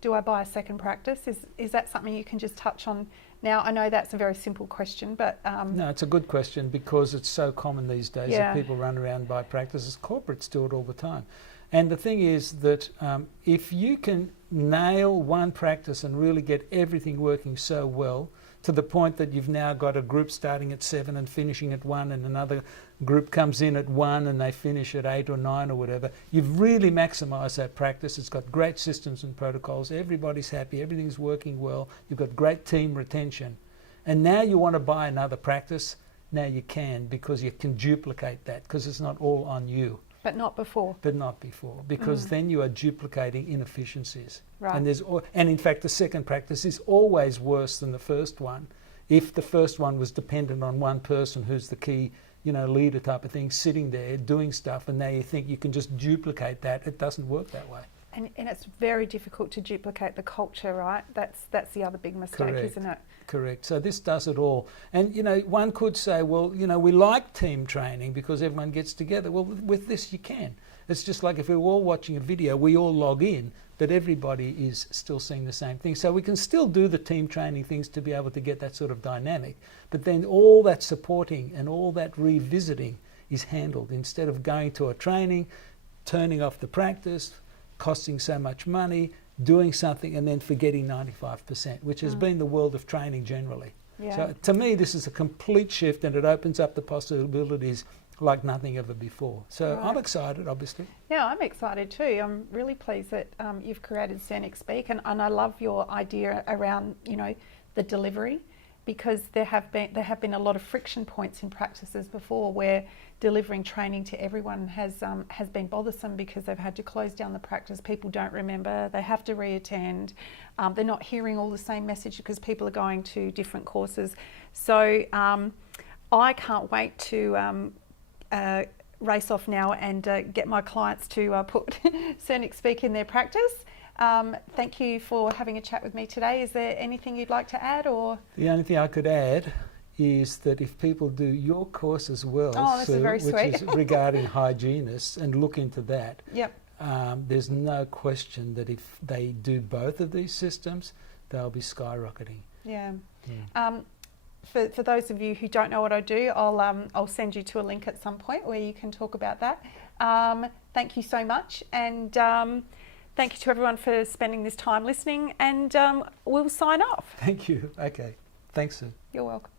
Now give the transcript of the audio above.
do I buy a second practice? Is that something you can just touch on now? I know that's a very simple question, but... No, it's a good question because it's so common these days that people run around and buy practices. Corporates do it all the time. And the thing is that if you can nail one practice and really get everything working so well, to the point that you've now got a group starting at 7 and finishing at 1, and another group comes in at 1 and they finish at 8 or 9 or whatever, you've really maximised that practice. It's got great systems and protocols, everybody's happy, everything's working well, you've got great team retention. And now you want to buy another practice, now you can, because you can duplicate that, because it's not all on you. But not before. But not before, because then you are duplicating inefficiencies. Right. And in fact, the second practice is always worse than the first one. If the first one was dependent on one person who's the key, leader type of thing, sitting there doing stuff, and now you think you can just duplicate that, it doesn't work that way. And it's very difficult to duplicate the culture, right? That's the other big mistake, Correct. Isn't it? Correct. So this does it all. And, one could say, well, we like team training because everyone gets together. Well, with this you can. It's just like if we were all watching a video, we all log in, but everybody is still seeing the same thing. So we can still do the team training things to be able to get that sort of dynamic. But then all that supporting and all that revisiting is handled instead of going to a training, turning off the practice, costing so much money, doing something and then forgetting 95%, which has been the world of training generally. Yeah. So to me, this is a complete shift, and it opens up the possibilities like nothing ever before. So Right. I'm excited, obviously. Yeah, I'm excited too. I'm really pleased that you've created Cernix Speak, and I love your idea around the delivery, because there have been a lot of friction points in practices before where delivering training to everyone has been bothersome because they've had to close down the practice. People don't remember, they have to reattend, they're not hearing all the same message because people are going to different courses. So I can't wait to race off now and get my clients to put Cernix Speak in their practice. Thank you for having a chat with me today. Is there anything you'd like to add? Or The only thing I could add is that if people do your course as well, Sue, which sweet. is regarding hygienists, and look into that, Yep. There's no question that if they do both of these systems, they'll be skyrocketing. Yeah. For those of you who don't know what I do, I'll send you to a link at some point where you can talk about that. Thank you so much, and thank you to everyone for spending this time listening, and we'll sign off. Thank you. Okay. Thanks, Sue. You're welcome.